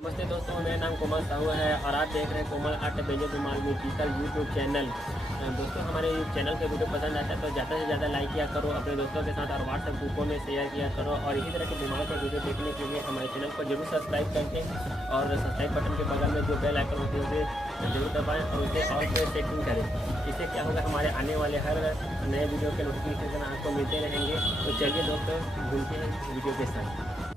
नमस्ते दोस्तों, मेरा नाम कोमल साहू है और आप देख रहे हैं Komal art banjo Dhumal musical YouTube channel. दोस्तों, हमारे चैनल के वीडियो पसंद आता है तो ज़्यादा से ज़्यादा लाइक किया करो अपने दोस्तों के साथ और व्हाट्सएप ग्रुपों में शेयर किया करो। और इसी तरह के धुमाल का वीडियो देखने के लिए हमारे चैनल को जरूर सब्सक्राइब करके और सब्सक्राइब बटन के बगल में जो बेल आइकन होती है उसे जरूर दबाएँ और उसे ऑल पे सेटिंग करें। इससे क्या होगा, हमारे आने वाले हर नए वीडियो के नोटिफिकेशन आपको मिलते रहेंगे। तो चलिए दोस्तों, घूमते हैं वीडियो के साथ।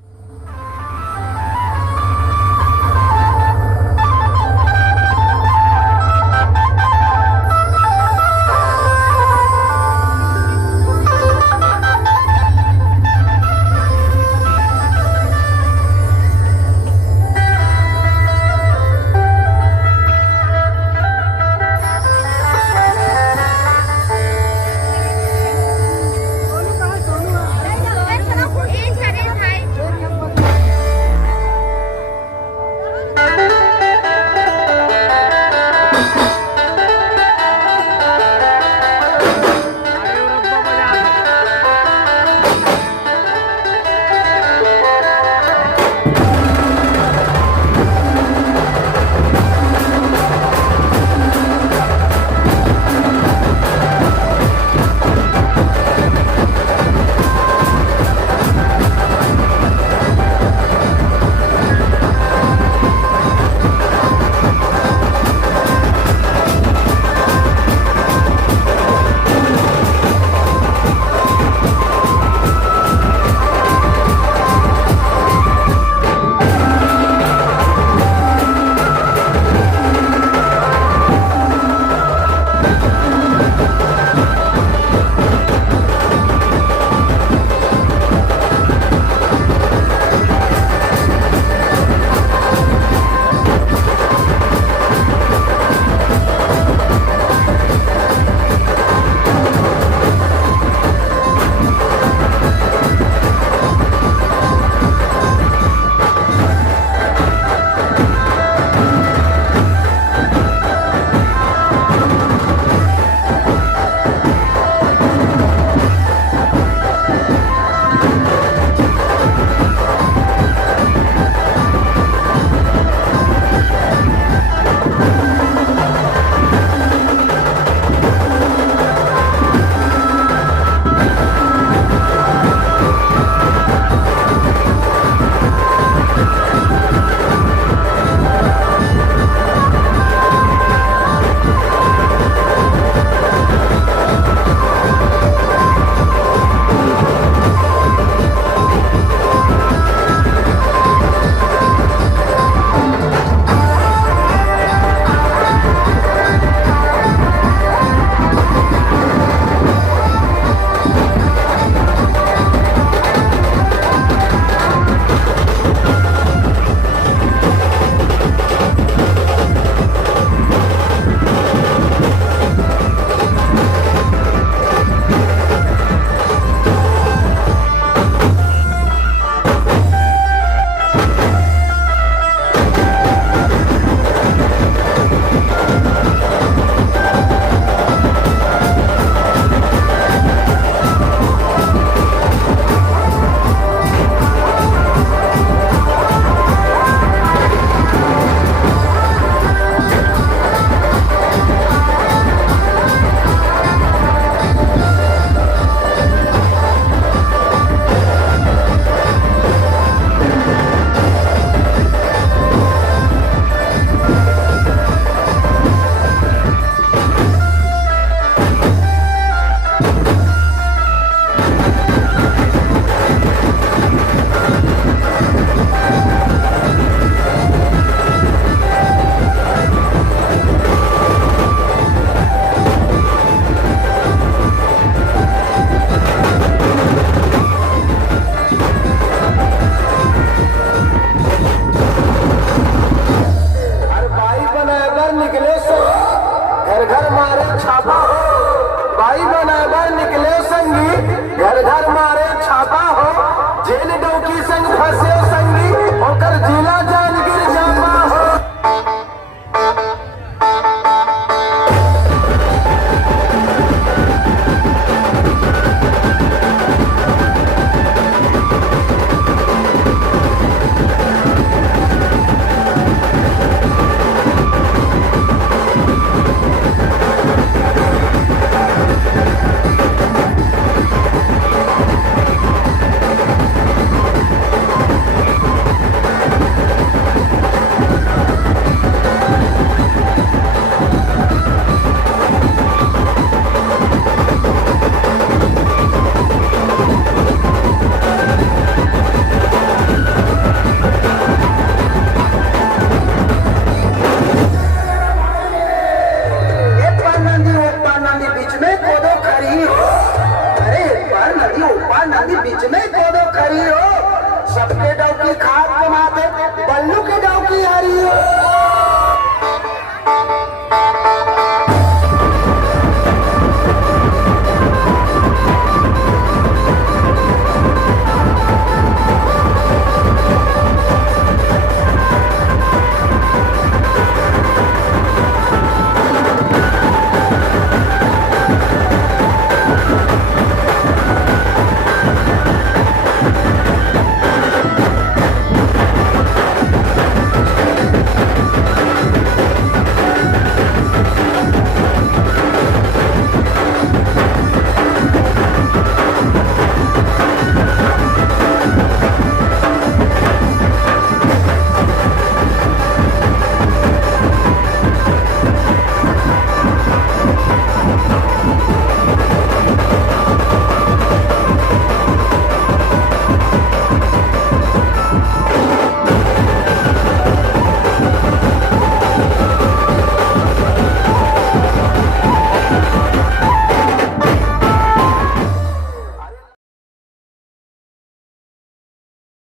रही है।